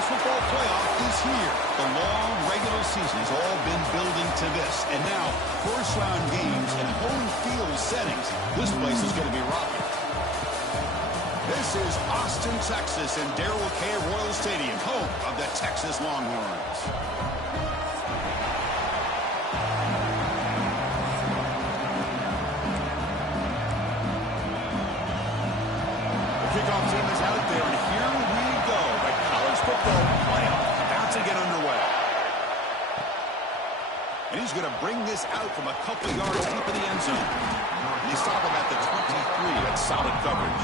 college football playoff is here. The long regular season has all been building to this. And now, first-round games in home field settings. This place is going to be rocking. This is Austin, Texas, and Darrell K. Royal Stadium, home of the Texas Longhorns. Kickoff team is out there, and here we go. The college football playoff about to get underway. And he's going to bring this out from a couple yards deep in the end zone. And he's talking about the 23. That's solid coverage.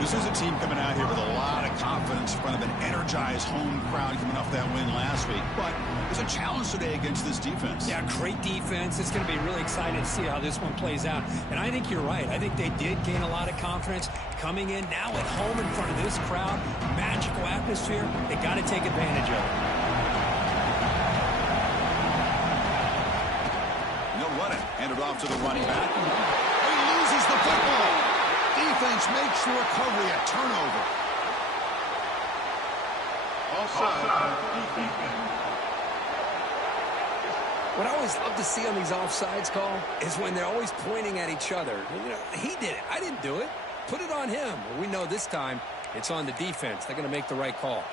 This is a team coming out here with a lot of confidence in front of an energized home crowd coming off that win last week. But there's a challenge today against this defense. Yeah, great defense. It's going to be really exciting to see how this one plays out. And I think you're right. I think they did gain a lot of confidence coming in now at home in front of this crowd. Magical atmosphere. They got to take advantage of it. No running. Handed off to the running back. He loses the football. Defense makes the recovery a turnover. What I always love to see on these offsides call is when they're always pointing at each other. You know, he did it. I didn't do it. Put it on him. Well, we know this time it's on the defense. They're going to make the right call.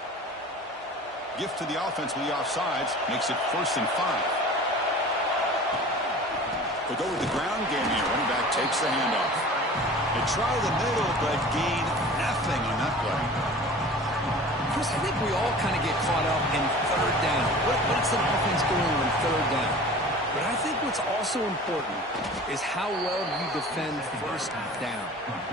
Gift to the offense with the offsides makes it 1st and 5. They'll go with the ground game here. Running back takes the handoff. They try the middle, but gain nothing on that play. Chris, I think we all kind of get caught up in third down. What's an offense doing on third down? But I think what's also important is how well you defend first down.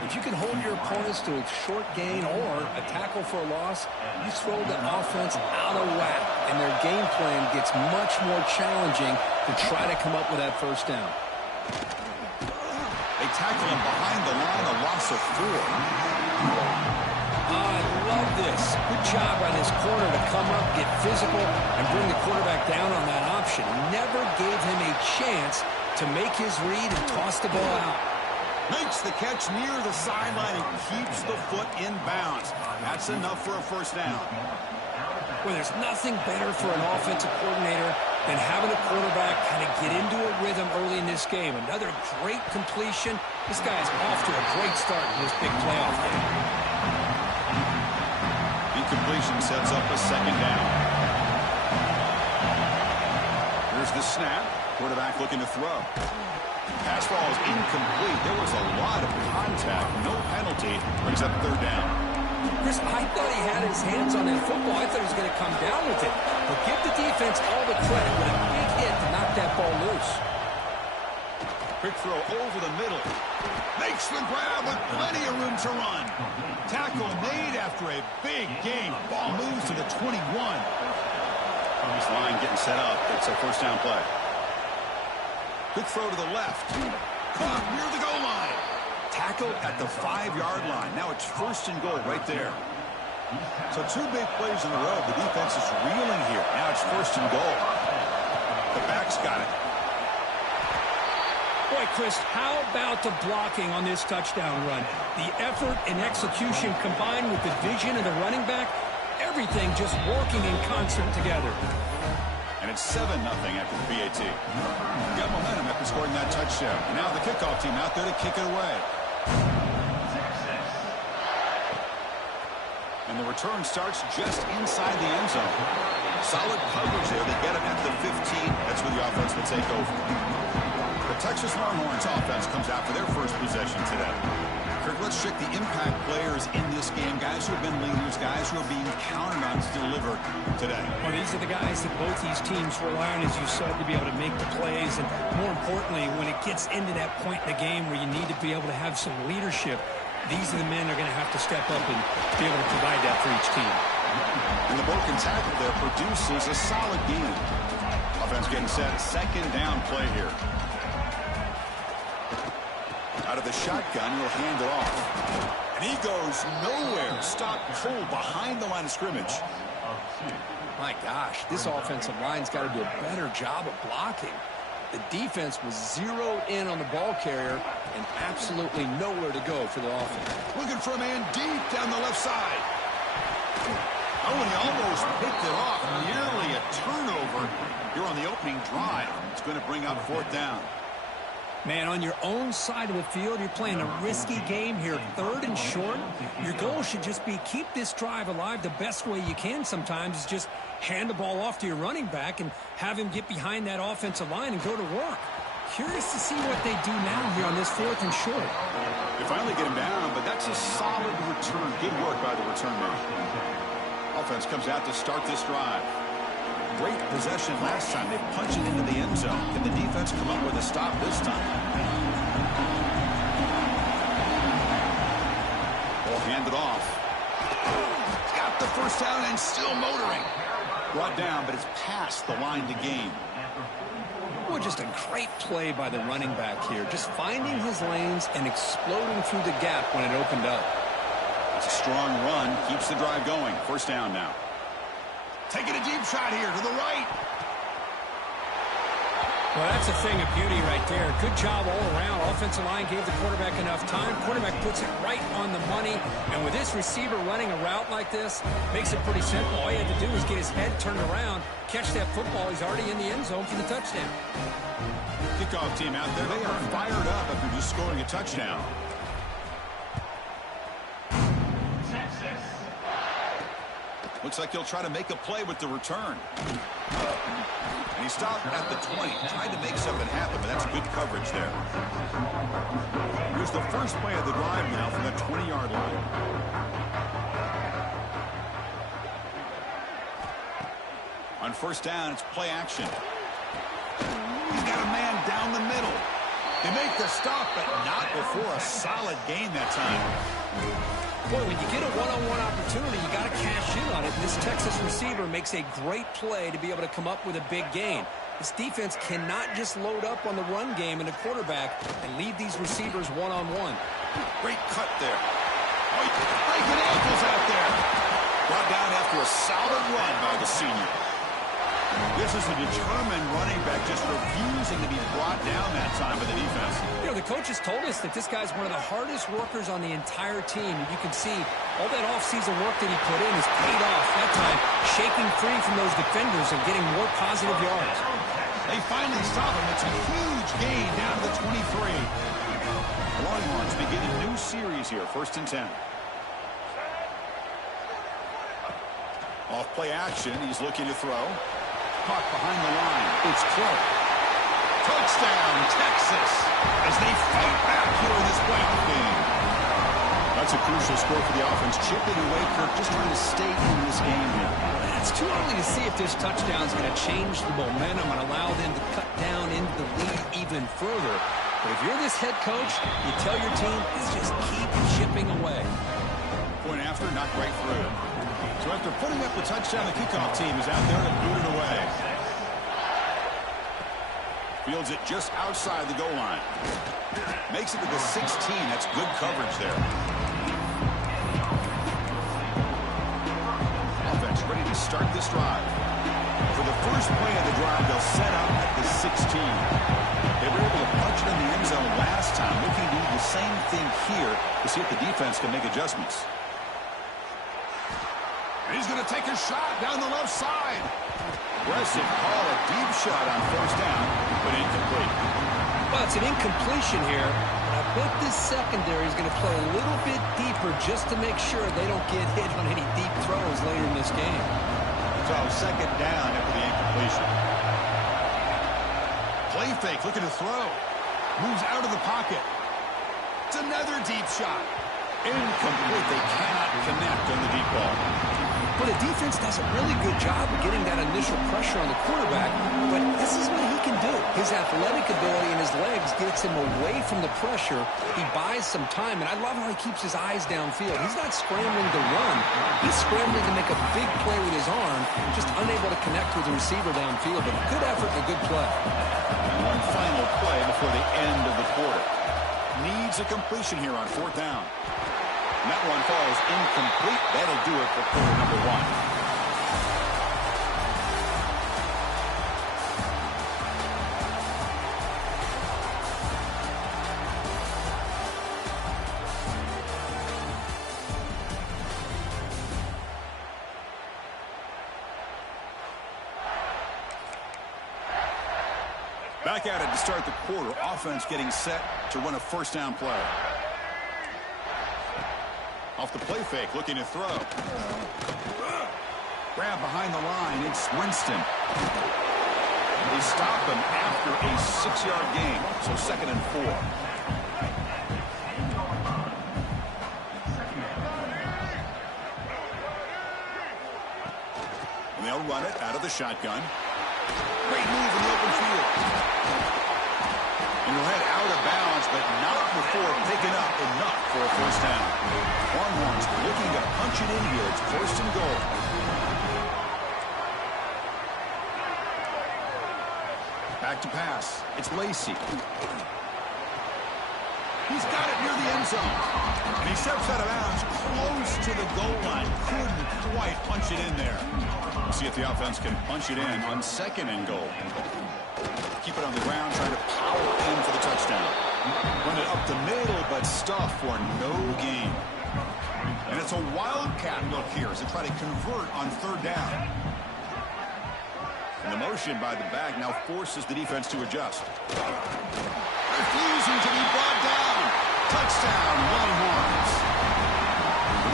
If you can hold your opponents to a short gain or a tackle for a loss, you throw the offense out of whack, and their game plan gets much more challenging to try to come up with that first down. They tackle him behind the line, a loss of 4. I love this. Good job by this corner to come up, get physical, and bring the quarterback down on that option. Never gave him a chance to make his read and toss the ball out. Makes the catch near the sideline and keeps the foot in bounds. That's enough for a first down. Well, there's nothing better for an offensive coordinator than having a quarterback kind of get into a rhythm early in this game. Another great completion. This guy's off to a great start in this big playoff game. Incompletion sets up a 2nd down. Here's the snap. Quarterback looking to throw. Pass ball is incomplete. There was a lot of contact. No penalty. Brings up 3rd down. Chris, I thought he had his hands on that football. I thought he was going to come down with it. But give the defense all the credit with a big hit to knock that ball loose. Quick throw over the middle. Makes the grab with plenty of room to run. Tackle made after a big game. Ball moves to the 21. This line getting set up. It's a first down play. Quick throw to the left. Caught near the goal line. Tackle at the 5-yard line. Now it's 1st and goal right there. So 2 big plays in a row. The defense is reeling here. Now it's 1st and goal. The back's got it. Boy, Chris, how about the blocking on this touchdown run? The effort and execution combined with the vision of the running back, everything just working in concert together. And it's 7-0 after the PAT. Got momentum after scoring that touchdown. Now the kickoff team out there to kick it away. And the return starts just inside the end zone. Solid coverage there. They get it at the 15. That's where the offense will take over. The Texas Longhorns offense comes out for their first possession today. Kirk, let's check the impact players in this game. Guys who have been leaders, guys who are being counted on to deliver today. Well, these are the guys that both these teams rely on, as you said, to be able to make the plays. And more importantly, when it gets into that point in the game where you need to be able to have some leadership, these are the men that are going to have to step up and be able to provide that for each team. And the broken tackle there produces a solid gain. Offense getting set. 2nd down play here. Out of the shotgun, he'll hand it off. And he goes nowhere. Stopped cold behind the line of scrimmage. My gosh, this offensive line's got to do a better job of blocking. The defense was zeroed in on the ball carrier and absolutely nowhere to go for the offense. Looking for a man deep down the left side. Oh, and he almost picked it off. Nearly a turnover here on the opening drive. It's going to bring up 4th down. Man, on your own side of the field, you're playing a risky game here, 3rd and short. Your goal should just be keep this drive alive the best way you can sometimes is just hand the ball off to your running back and have him get behind that offensive line and go to work. Curious to see what they do now here on this 4th and short. They finally get him down, but that's a solid return. Good work by the return man. Offense comes out to start this drive. Great possession last time. They punched it into the end zone. Can the defense come up with a stop this time? Ball handed off. Got the first down and still motoring. Brought down, but it's past the line to gain. Well, just a great play by the running back here. Just finding his lanes and exploding through the gap when it opened up. It's a strong run. Keeps the drive going. First down now. Taking a deep shot here to the right. Well, that's a thing of beauty right there. Good job all around. Offensive line gave the quarterback enough time. Quarterback puts it right on the money. And with this receiver running a route like this, makes it pretty simple. All he had to do was get his head turned around, catch that football. He's already in the end zone for the touchdown. Kickoff team out there. They are fired up after just scoring a touchdown. Looks like he'll try to make a play with the return. And he stopped at the 20. Tried to make something happen, but that's good coverage there. Here's the first play of the drive now from the 20-yard line. On first down, it's play action. He's got a man down the middle. They make the stop, but not before a solid gain that time. Boy, when you get a one-on-one opportunity, you got to cash in on it. This Texas receiver makes a great play to be able to come up with a big gain. This defense cannot just load up on the run game and the quarterback and leave these receivers one-on-one. Great cut there. Oh, breaking ankles out there. Brought down after a solid run by the senior. This is a determined running back just refusing to be brought down that time by the defense. You know, the coaches told us that this guy's one of the hardest workers on the entire team. And you can see all that offseason work that he put in has paid off that time, shaking free from those defenders and getting more positive yards. They finally stop him. It's a huge gain down to the 23. Longhorns begin a new series here, 1st and 10. Off play action, he's looking to throw. Caught behind the line. It's Clark. Touchdown, Texas, as they fight back here in this playoff game. That's a crucial score for the offense. Chipping away, Kirk, just trying to stay in this game here. It's too early to see if this touchdown is going to change the momentum and allow them to cut down into the lead even further. But if you're this head coach, you tell your team, let's just keep chipping away. Point after, not right through. So after putting up the touchdown, the kickoff team is out there and booted away. Fields it just outside the goal line. Makes it to the 16. That's good coverage there. Offense ready to start this drive. For the first play of the drive, they'll set up at the 16. They were able to punch it in the end zone last time. Looking to do the same thing here to see if the defense can make adjustments. He's going to take a shot down the left side. Aggressive call, a deep shot on first down, but incomplete. Well, it's an incompletion here, but I bet this secondary is going to play a little bit deeper just to make sure they don't get hit on any deep throws later in this game. So, second down after the incompletion. Play fake, looking to throw. Moves out of the pocket. It's another deep shot. Incomplete. They cannot connect on the deep ball. Well, the defense does a really good job of getting that initial pressure on the quarterback, but this is what he can do. His athletic ability and his legs gets him away from the pressure. He buys some time, and I love how he keeps his eyes downfield. He's not scrambling to run. He's scrambling to make a big play with his arm, just unable to connect with the receiver downfield, but a good effort and a good play. And one final play before the end of the quarter. Needs a completion here on fourth down. And that one falls incomplete. That'll do it for quarter number one. Back at it to start the quarter. Offense getting set to run a first down play. Off the play fake, looking to throw. Grab behind the line. It's Winston. They stop him after a 6-yard gain, so 2nd and 4. And they'll run it out of the shotgun. Great move in the open field. And he'll head out of bounds, but not before picking up enough for a first down. Longhorns looking to punch it in here. It's 1st and goal. Back to pass. It's Lacy. He's got it near the end zone. And he steps out of bounds close to the goal line. Couldn't quite punch it in there. We'll see if the offense can punch it in on 2nd and goal. Keep it on the ground, trying to power in for the touchdown. Run it up the middle, but stuffed for no gain. And it's a wildcat look here as they try to convert on 3rd down. And the motion by the back now forces the defense to adjust. Refusing to be brought down. Touchdown, Longhorns.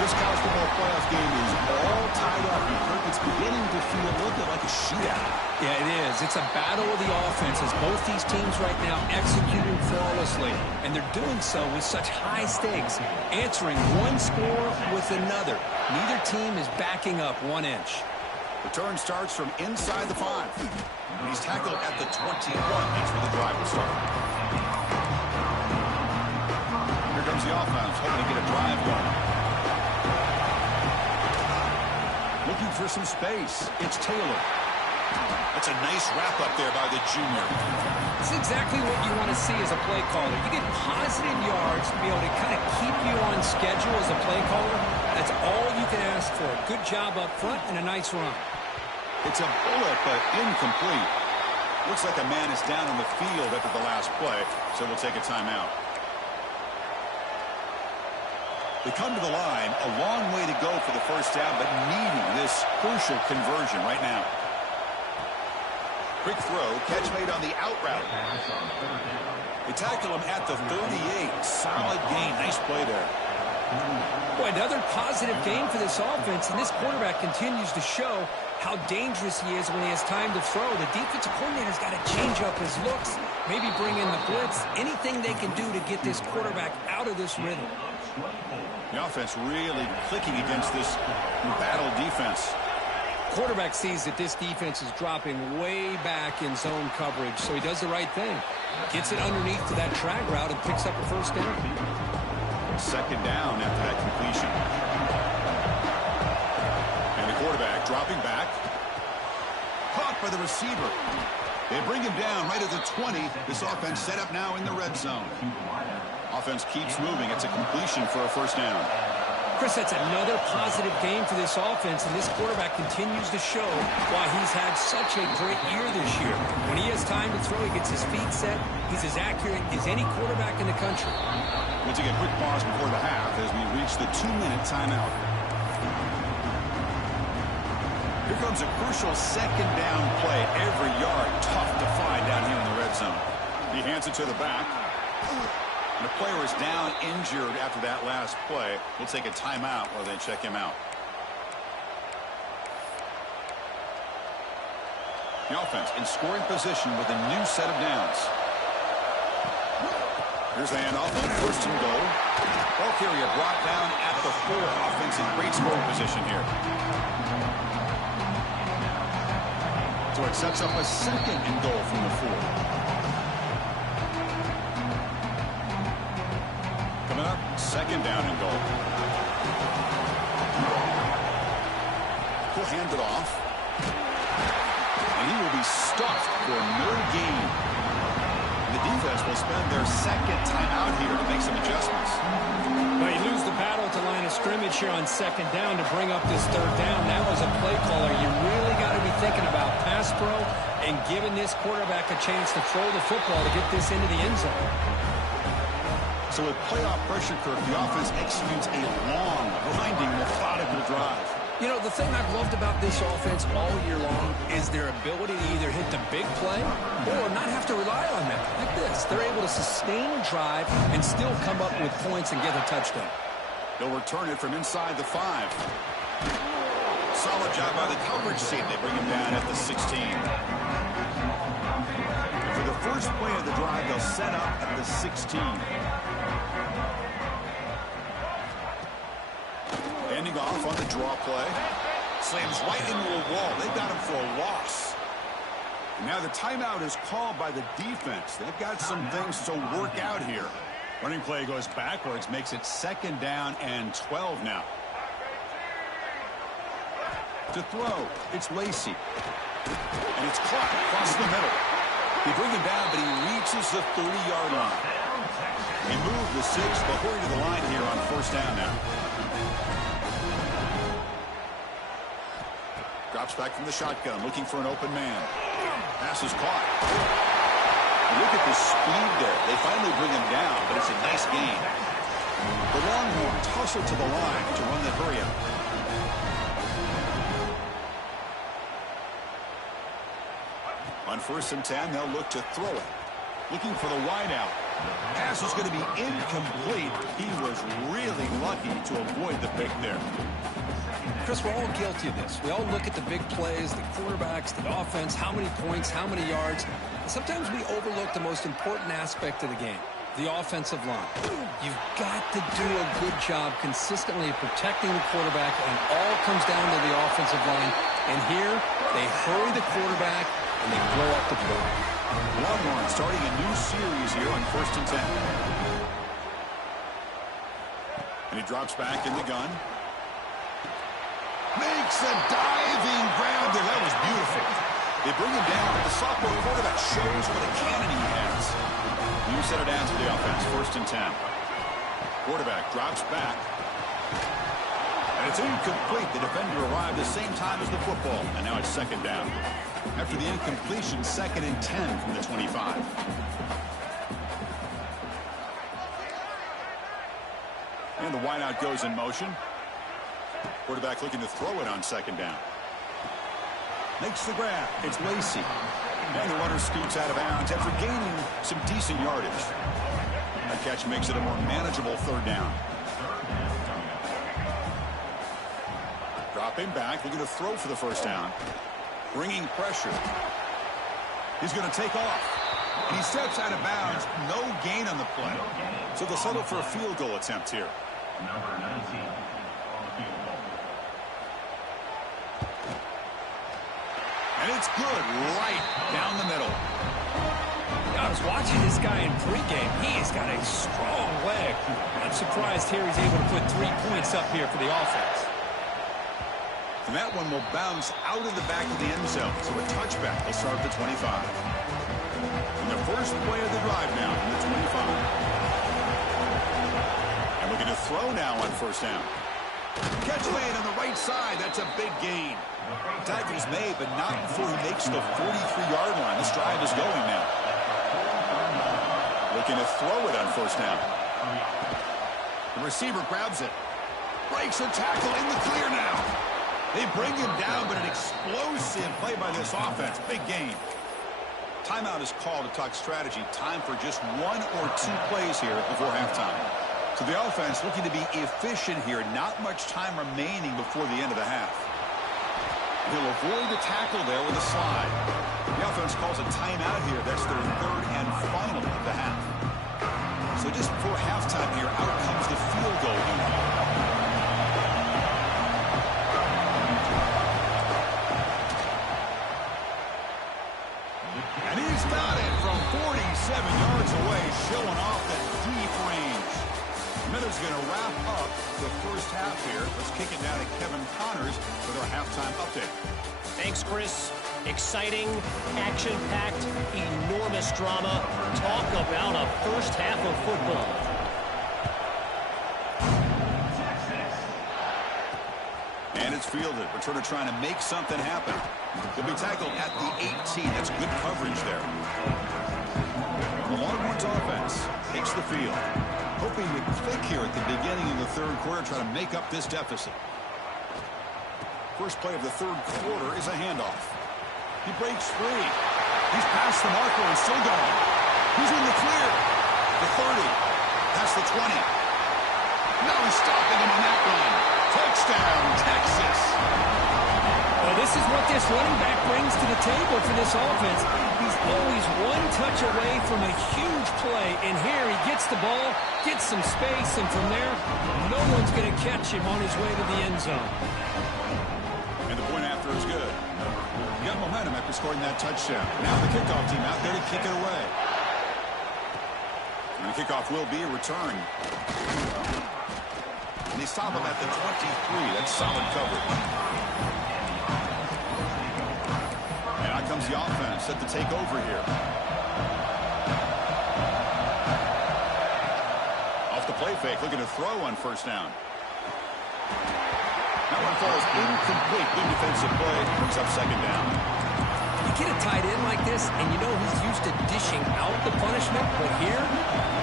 This college football playoff game is all tied up. It's beginning to feel a little bit like a shootout. Yeah, it is. It's a battle of the offenses. Both these teams right now executing flawlessly, and they're doing so with such high stakes, answering one score with another. Neither team is backing up 1 inch. Return starts from inside the 5. And he's tackled at the 21. That's where the drive will start. Here comes the offense, hoping to get a drive going. Looking for some space. It's Taylor. That's a nice wrap-up there by the junior. It's exactly what you want to see as a play caller. You get positive yards to be able to kind of keep you on schedule as a play caller. That's all you can ask for. Good job up front and a nice run. It's a bullet, but incomplete. Looks like a man is down on the field after the last play, so we'll take a timeout. They come to the line, a long way to go for the first down, but needing this crucial conversion right now. Quick throw, catch made on the out route. They tackle him at the 38. Solid gain. Nice play there. Boy, another positive game for this offense, and this quarterback continues to show how dangerous he is when he has time to throw. The defensive coordinator's got to change up his looks, maybe bring in the blitz, anything they can do to get this quarterback out of this rhythm. The offense really clicking against this battle defense. Quarterback sees that this defense is dropping way back in zone coverage, so he does the right thing. Gets it underneath to that drag route and picks up a first down. 2nd down after that completion. And the quarterback dropping back. Caught by the receiver. They bring him down right at the 20. This offense set up now in the red zone. Offense keeps moving. It's a completion for a first down. Chris, that's another positive game for this offense, and this quarterback continues to show why he's had such a great year this year. When he has time to throw, he gets his feet set. He's as accurate as any quarterback in the country. We'll take a quick pause before the half as we reach the 2-minute timeout. Here comes a crucial 2nd down play. Every yard tough to find down here in the red zone. He hands it to the back. And the player is down injured after that last play. We'll take a timeout while they check him out. The offense in scoring position with a new set of downs. Here's the handoff on 1st and goal. Ball carrier brought down at the 4. Offense in great scoring position here. So it sets up a 2nd and goal from the 4. Coming up, 2nd down and goal. He'll hand it off. And he will be stuffed for no gain. The defense will spend their 2nd timeout here to make some adjustments. Well, you lose the battle at the line of scrimmage here on 2nd down to bring up this 3rd down. Now as a play caller, you really got to be thinking about pass pro and giving this quarterback a chance to throw the football to get this into the end zone. So with playoff pressure, Kirk, the offense executes a long, grinding, methodical drive. You know, the thing I've loved about this offense all year long is their ability to either hit the big play or not have to rely on that. Like this, they're able to sustain a drive and still come up with points and get a touchdown. They'll return it from inside the 5. Solid job by the coverage team. They bring him down at the 16. And for the first play of the drive, they'll set up at the 16. Ending off on the draw play. Slams right into a wall. They've got him for a loss. And now the timeout is called by the defense. They've got some things to work out here. Running play goes backwards, makes it 2nd down and 12 now. To throw, it's Lacy. And it's caught across the middle. They bring him down, but he reaches the 30-yard line. He moved the 6, but hurry to the line here on 1st down now. Drops back from the shotgun, looking for an open man. Pass is caught. Look at the speed there. They finally bring him down, but it's a nice gain. The Longhorns hustle to the line to run the hurry up. On 1st and 10, they'll look to throw it. Looking for the wideout. Pass is going to be incomplete. He was really lucky to avoid the pick there. Chris, we're all guilty of this. We all look at the big plays, the quarterbacks, the offense, how many points, how many yards. And sometimes we overlook the most important aspect of the game, the offensive line. You've got to do a good job consistently protecting the quarterback, and it all comes down to the offensive line. And here, they hurry the quarterback, and they blow up the play. Longhorns starting a new series here on 1st and 10. And he drops back in the gun. Makes a diving grab there. That was beautiful. They bring him down, but the sophomore quarterback shows what a cannon he has. You set it down to the offense, 1st and 10. Quarterback drops back. And it's incomplete. The defender arrived the same time as the football, and now it's 2nd down. After the incompletion, 2nd and 10 from the 25. And the wideout goes in motion. Quarterback looking to throw it on 2nd down. Makes the grab. It's Lacy. And the runner scoots out of bounds after gaining some decent yardage. That catch makes it a more manageable 3rd down. Dropping back, looking to throw for the 1st down. Bringing pressure. He's going to take off. And he steps out of bounds. No gain on the play. So they'll settle for a field goal attempt here. Number 19. And it's good right down the middle. I was watching this guy in pregame. He's got a strong leg. I'm surprised here he's able to put 3 points up here for the offense. And that one will bounce out of the back of the end zone. So a touchback will start at the 25. And the first play of the drive now from the 25. And we're going to throw now on 1st down. Catch lane on the right side. That's a big gain. Tackle's made, but not before he makes the 43-yard line. This drive is going now. Looking to throw it on 1st down. The receiver grabs it. Breaks a tackle in the clear now. They bring him down, but an explosive play by this offense. Big gain. Timeout is called to talk strategy. Time for just 1 or 2 plays here before halftime. So the offense looking to be efficient here. Not much time remaining before the end of the half. He'll avoid the tackle there with a slide. The offense calls a timeout here. That's their 3rd and final of the half. So just before halftime here, out comes the field goal unit. And he's got it from 47 yards away, showing off that deep range. Miller's going to wrap up the first half here. Let's kick it down to Kevin Connors with our halftime update. Thanks, Chris. Exciting, action-packed, enormous drama. Talk about a first half of football. And it's fielded. Returner trying to make something happen. He'll be tackled at the 18. That's good coverage there. The Longhorns offense takes the field. Hoping to click here at the beginning of the 3rd quarter, trying to make up this deficit. First play of the third quarter is a handoff. He breaks free. He's past the marker and still going. He's in the clear. The 30. Past the 20. Now he's stopping him on that run. Touchdown, Texas. Well, this is what this running back brings to the table for this offense. He's always one touch away from a huge play. And here he gets the ball, gets some space, and from there, no one's going to catch him on his way to the end zone. And the point after is good. He got momentum after scoring that touchdown. Now the kickoff team out there to kick it away. And the kickoff will be a return. And they stop him at the 23. That's solid coverage. And out comes the offense set to take over here. Off the play fake, looking to throw on first down. That one falls incomplete. Good defensive play. Brings up second down. You get a tight end like this, and you know he's used to dishing out the punishment, but here,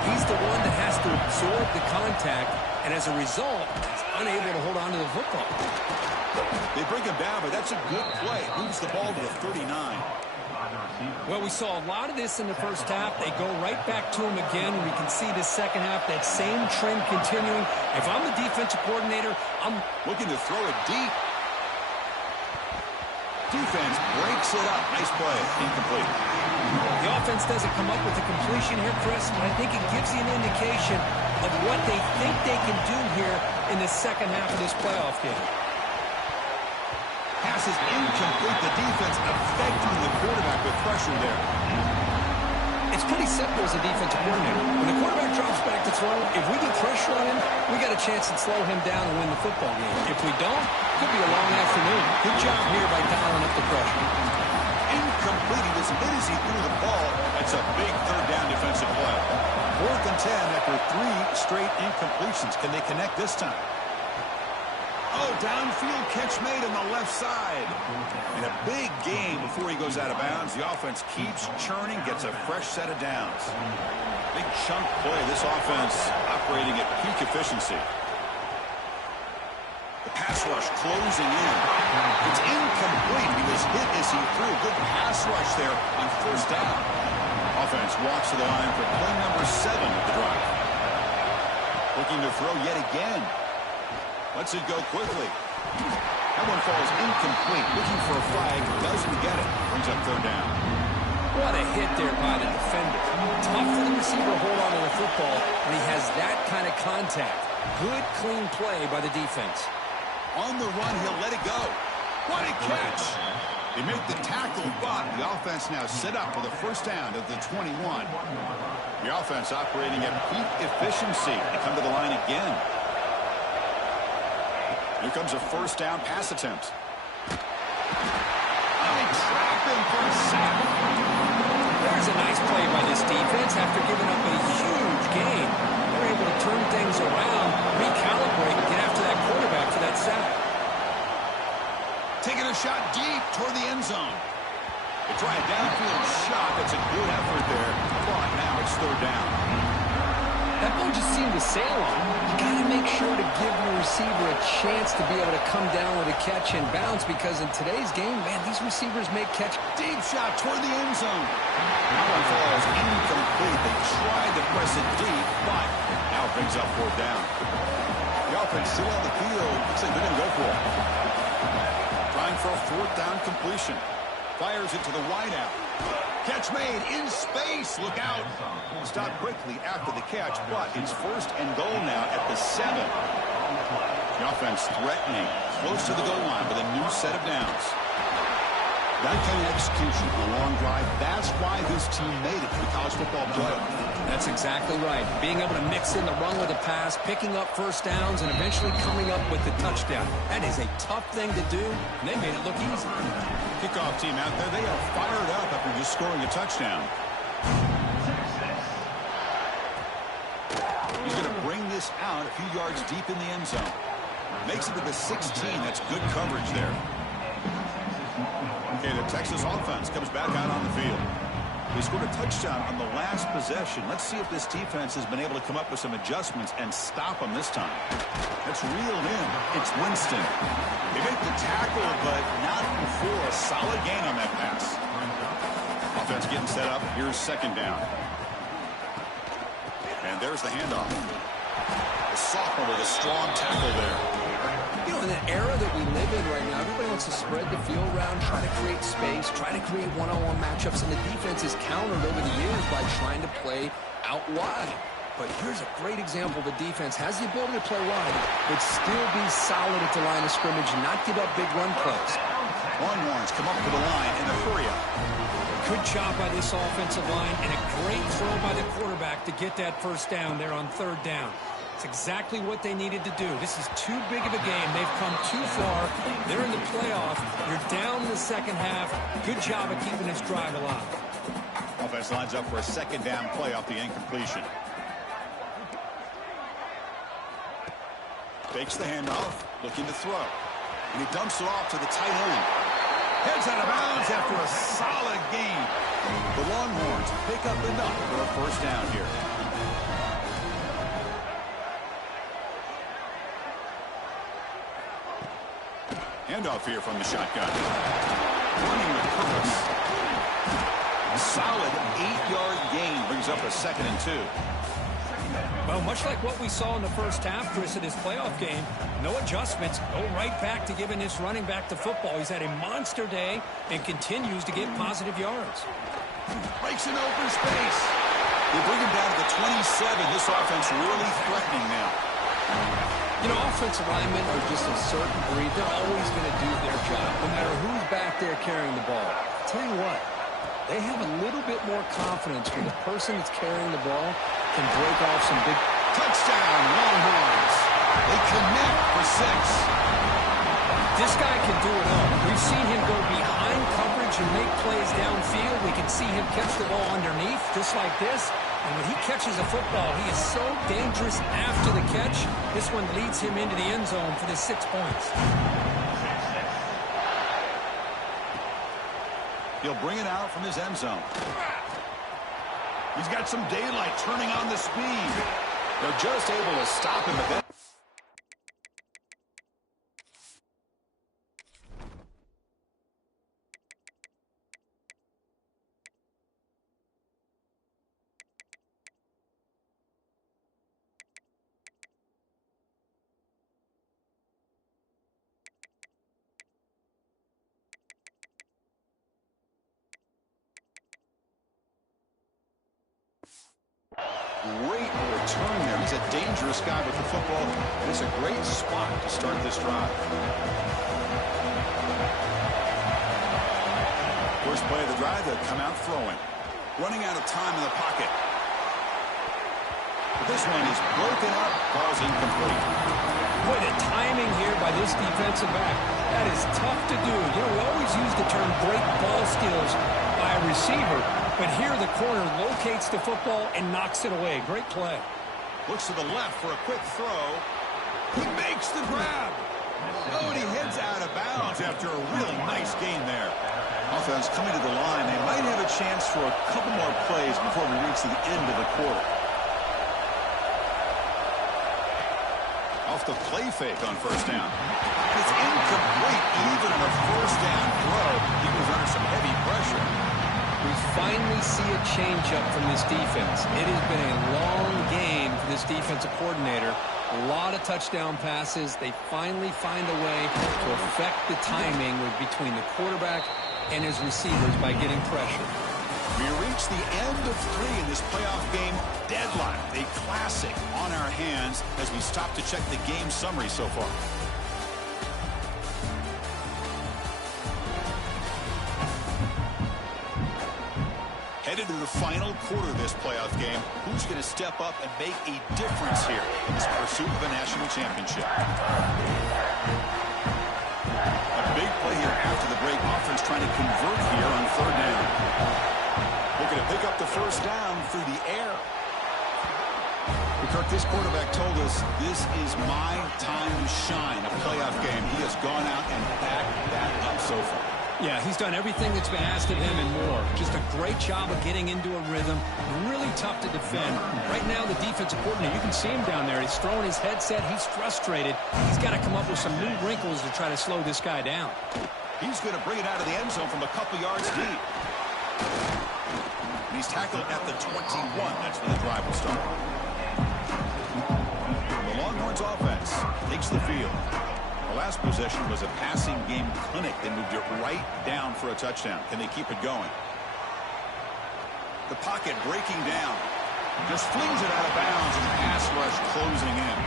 he's the one that has to absorb the contact, and as a result, he's unable to hold on to the football. They bring him down, but that's a good play. Moves the ball to the 39. Well, we saw a lot of this in the first half. They go right back to him again. We can see the second half, that same trend continuing. If I'm the defensive coordinator, I'm looking to throw it deep. Defense breaks it up. Nice play. Incomplete. The offense doesn't come up with a completion here, Chris, but I think it gives you an indication of what they think they can do here in the second half of this playoff game. Pass is incomplete. The defense affecting the quarterback with pressure there. It's pretty simple as a defensive coordinator. When the quarterback drops back to throw, if we get pressure on him, we got a chance to slow him down and win the football game. If we don't, it could be a long afternoon. Good job here by dialing up the pressure. Incomplete. He was hit as he threw the ball. That's a big third down defensive play. 4th and 10 after 3 straight incompletions. Can they connect this time? Oh, downfield catch made on the left side. And a big game before he goes out of bounds. The offense keeps churning, gets a fresh set of downs. Big chunk play. This offense operating at peak efficiency. The pass rush closing in. It's incomplete. He was hit as he threw. Good pass rush there on first down. Offense walks to the line for play number 7 of the drive. Looking to throw yet again. Lets it go quickly. That one falls incomplete. Looking for a flag. Doesn't get it. Brings up third down. What a hit there by the defender. Tough for the receiver to hold on to the football when he has that kind of contact. Good, clean play by the defense. On the run, he'll let it go. What a catch. They make the tackle, but the offense now set up with a first down at the 21. The offense operating at peak efficiency. They come to the line again. Here comes a first down pass attempt. Oh, they trap him for a sack. There's a nice play by this defense after giving up a huge gain. They're able to turn things around, recalibrate, and get after that quarterback for that sack. Taking a shot deep toward the end zone. They try a downfield shot. That's a good effort there. But now it's third down. That ball just seemed to sail on. You got to make sure to give your receiver a chance to be able to come down with a catch and bounce, because in today's game, man, these receivers make catch. Deep shot toward the end zone. That one falls incomplete. They tried to press it deep, but now it brings up fourth down. The offense still on the field. Looks like they're going to go for it. Trying for a fourth down completion. Fires it to the wideout. Catch made in space. Look out. Stop quickly after the catch, but it's first and goal now at the 7. The offense threatening, close to the goal line with a new set of downs. That kind of execution on a long drive, that's why this team made it to the college football playoff. That's exactly right. Being able to mix in the run with the pass, picking up first downs, and eventually coming up with the touchdown. That is a tough thing to do, and they made it look easy. Kickoff team out there, they are fired up after just scoring a touchdown. He's going to bring this out a few yards deep in the end zone. Makes it to the 16. That's good coverage there. Okay, the Texas offense comes back out on the field. They scored a touchdown on the last possession. Let's see if this defense has been able to come up with some adjustments and stop them this time. That's reeled in. It's Winston. They make the tackle, but not before a solid gain on that pass. Offense getting set up. Here's second down. And there's the handoff. The sophomore with a strong tackle there. You know, in the era that we live in right now, everybody wants to spread the field around, try to create space, try to create one-on-one matchups, and the defense is countered over the years by trying to play out wide. But here's a great example. The defense has the ability to play wide, but still be solid at the line of scrimmage and not give up big run plays. Longhorns come up to the line in a hurry up. Good job by this offensive line and a great throw by the quarterback to get that first down there on third down. It's exactly what they needed to do. This is too big of a game. They've come too far. They're in the playoff. You're down in the second half. Good job of keeping this drive alive. Offense lines up for a second down play off the incompletion. Fakes the handoff, looking to throw. And he dumps it off to the tight end. Heads out of bounds after a solid gain. The Longhorns pick up enough for a first down here. Handoff here from the shotgun. Running with purpose. A solid 8-yard gain brings up a 2nd and 2. Well, much like what we saw in the first half, Chris, of this playoff game, no adjustments, go right back to giving this running back the football. He's had a monster day and continues to get positive yards. Breaks an open space. They bring him down to the 27. This offense really threatening now. You know, offensive linemen are just a certain breed. They're always going to do their job, no matter who's back there carrying the ball. I'll tell you what, they have a little bit more confidence when the person that's carrying the ball can break off some big... Touchdown, Longhorns. They connect for 6. This guy can do it all. We've seen him go behind coverage and make plays downfield. We can see him catch the ball underneath, just like this. And when he catches a football, he is so dangerous after the catch. This one leads him into the end zone for the 6 points. He'll bring it out from his end zone. He's got some daylight turning on the speed. They're just able to stop him at that. Great return there. He's a dangerous guy with the football. And it's a great spot to start this drive. First play of the drive, they'll come out throwing. Running out of time in the pocket. But this one is broken up, ball's incomplete. Boy, the timing here by this defensive back, that is tough to do. You know, we always use the term great ball skills by a receiver, but here the corner locates the football and knocks it away. Great play. Looks to the left for a quick throw. He makes the grab. Oh, and he heads out of bounds after a really nice gain there. Offense coming to the line. They might have a chance for a couple more plays before we reach the end of the quarter. Off the play fake on first down. And it's incomplete even on a first down throw. He was under some heavy pressure. We finally see a change-up from this defense. It has been a long game for this defensive coordinator. A lot of touchdown passes. They finally find a way to affect the timing between the quarterback and his receivers by getting pressure. We reach the end of 3 in this playoff game. Deadlocked, a classic on our hands as we stop to check the game summary so far. Headed to the final quarter of this playoff game. Who's going to step up and make a difference here in this pursuit of a national championship? A big play here after the break. Offense trying to convert here on third down. Looking to pick up the first down through the air. Kirk, this quarterback told us this is my time to shine. A playoff game. He has gone out and backed that up so far. Yeah, he's done everything that's been asked of him and more. Just a great job of getting into a rhythm. Really tough to defend. Right now, the defensive coordinator, you can see him down there. He's throwing his headset. He's frustrated. He's got to come up with some new wrinkles to try to slow this guy down. He's going to bring it out of the end zone from a couple yards deep. And he's tackled at the 21. That's where the drive will start. The Longhorns offense takes the field. The last possession was a passing game clinic. They moved it right down for a touchdown. Can they keep it going? The pocket breaking down. Just flings it out of bounds, and the pass rush closing in.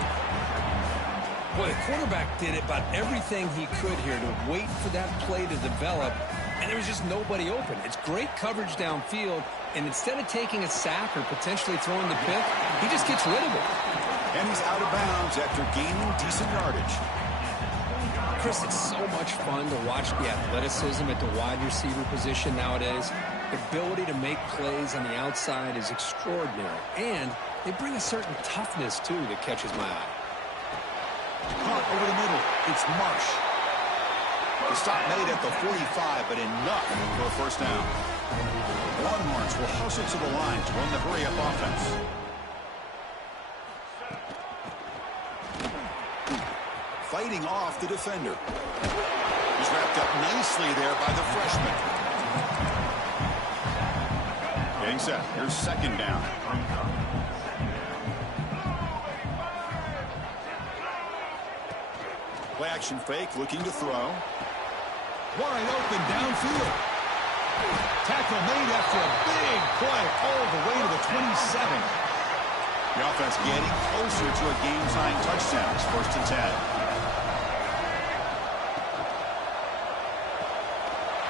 Boy, the quarterback did about everything he could here to wait for that play to develop, and there was just nobody open. It's great coverage downfield, and instead of taking a sack or potentially throwing the pick, he just gets rid of it. And he's out of bounds after gaining decent yardage. Chris, it's so much fun to watch the athleticism at the wide receiver position nowadays. The ability to make plays on the outside is extraordinary, and they bring a certain toughness, too, that catches my eye. Caught over the middle. It's Marsh. The stop made at the 45, but enough for a first down. Longhorns will hustle to the line to run the hurry-up offense. Fighting off the defender. He's wrapped up nicely there by the freshman. Getting set. Here's second down. Play action fake, looking to throw. Wide open downfield. Tackle made after a big play all the way to the 27. The offense getting closer to a game-tying touchdown. It's 1st and 10.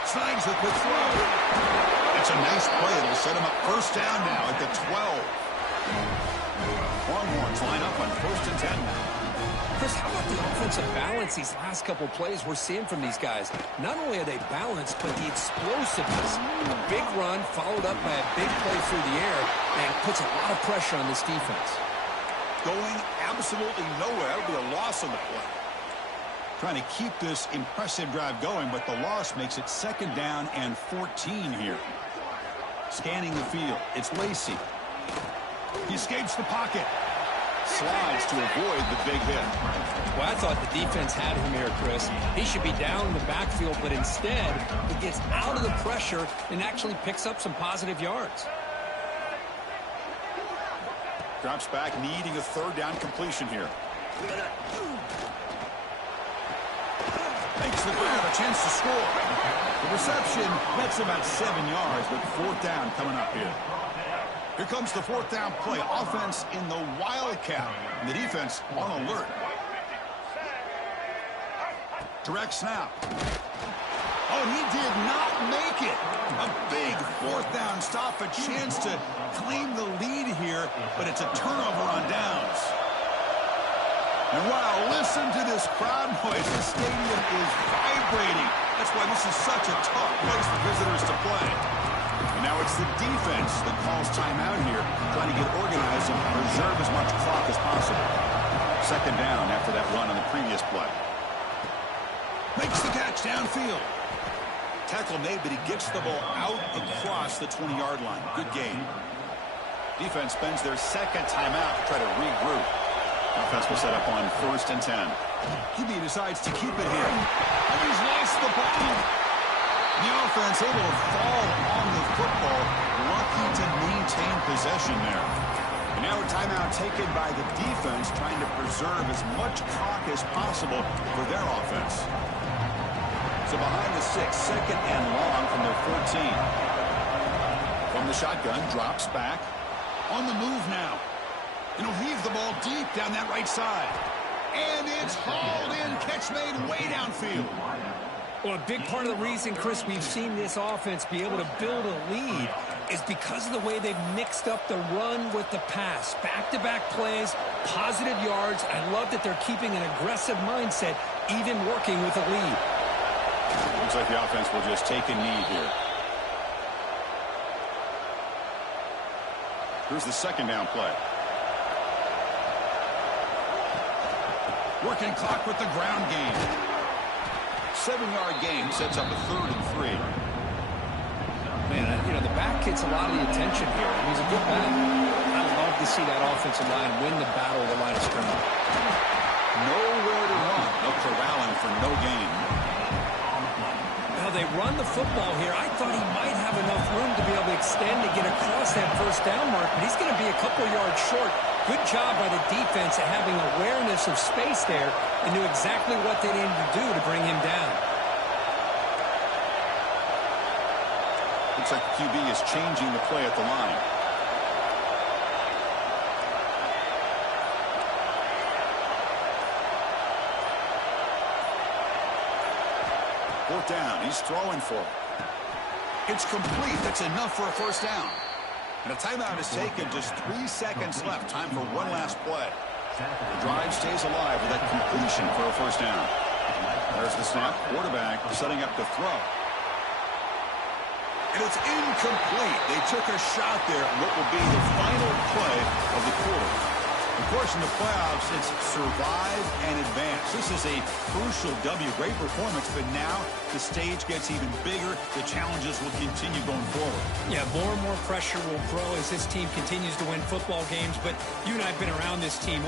Slides the quick throw. It's a nice play. It'll set him up first down now at the 12. Longhorns line up on 1st and 10 now. Chris, how about the offensive balance these last couple plays we're seeing from these guys? Not only are they balanced, but the explosiveness. Big run followed up by a big play through the air, and puts a lot of pressure on this defense. Going absolutely nowhere. That'll be a loss on the play. Trying to keep this impressive drive going, but the loss makes it 2nd down and 14 here. Scanning the field. It's Lacy. He escapes the pocket. Slides to avoid the big hit. Well, I thought the defense had him here, Chris. He should be down in the backfield, but instead, he gets out of the pressure and actually picks up some positive yards. Drops back, needing a 3rd down completion here. Makes the grab, a chance to score. The reception nets about 7 yards, but 4th down coming up here. Here comes the 4th down play. Offense in the Wildcat. And the defense on alert. Direct snap. Oh, and he did not make it. A big 4th down stop. A chance to claim the lead here, but it's a turnover on downs. And wow, listen to this crowd noise. The stadium is vibrating. That's why this is such a tough place for visitors to play. And now it's the defense that calls timeout here, trying to get organized and preserve as much clock as possible. 2nd down after that run on the previous play. Makes the catch downfield. Tackle made, but he gets the ball out across the 20-yard line. Good game. Defense spends their 2nd timeout to try to regroup. Offense will set up on 1st and 10. QB decides to keep it here. And he's lost the ball. The offense able to fall on the football. Lucky to maintain possession there. And now a timeout taken by the defense, trying to preserve as much clock as possible for their offense. So behind the 6, 2nd and long from their 14. From the shotgun, drops back. On the move now. And he'll heave the ball deep down that right side. And it's hauled in. Catch made way downfield. Well, a big part of the reason, Chris, we've seen this offense be able to build a lead is because of the way they've mixed up the run with the pass. Back-to-back plays, positive yards. I love that they're keeping an aggressive mindset, even working with a lead. Looks like the offense will just take a knee here. Here's the 2nd down play. Working clock with the ground game. 7-yard gain sets up a 3rd and 3. Man, the back gets a lot of the attention here. He's a good back. I'd love to see that offensive line win the battle of the line of scrimmage. Nowhere to run. They'll corral him for no gain. Now they run the football here. I thought he might have enough room to be able to extend to get across that first down mark, but he's going to be a couple of yards short. Good job by the defense at having awareness of space there and knew exactly what they needed to do to bring him down. Looks like the QB is changing the play at the line. Fourth down. He's throwing for it. It's complete. That's enough for a first down. And a timeout is taken. Just 3 seconds left. Time for one last play. The drive stays alive with that completion for a first down. There's the snap. Quarterback setting up the throw. And it's incomplete. They took a shot there at what will be the final play of the quarter. Of course, in the playoffs, it's survive and advance. This is a crucial W. Great performance, but now the stage gets even bigger. The challenges will continue going forward. Yeah, more and more pressure will grow as this team continues to win football games, but you and I have been around this team all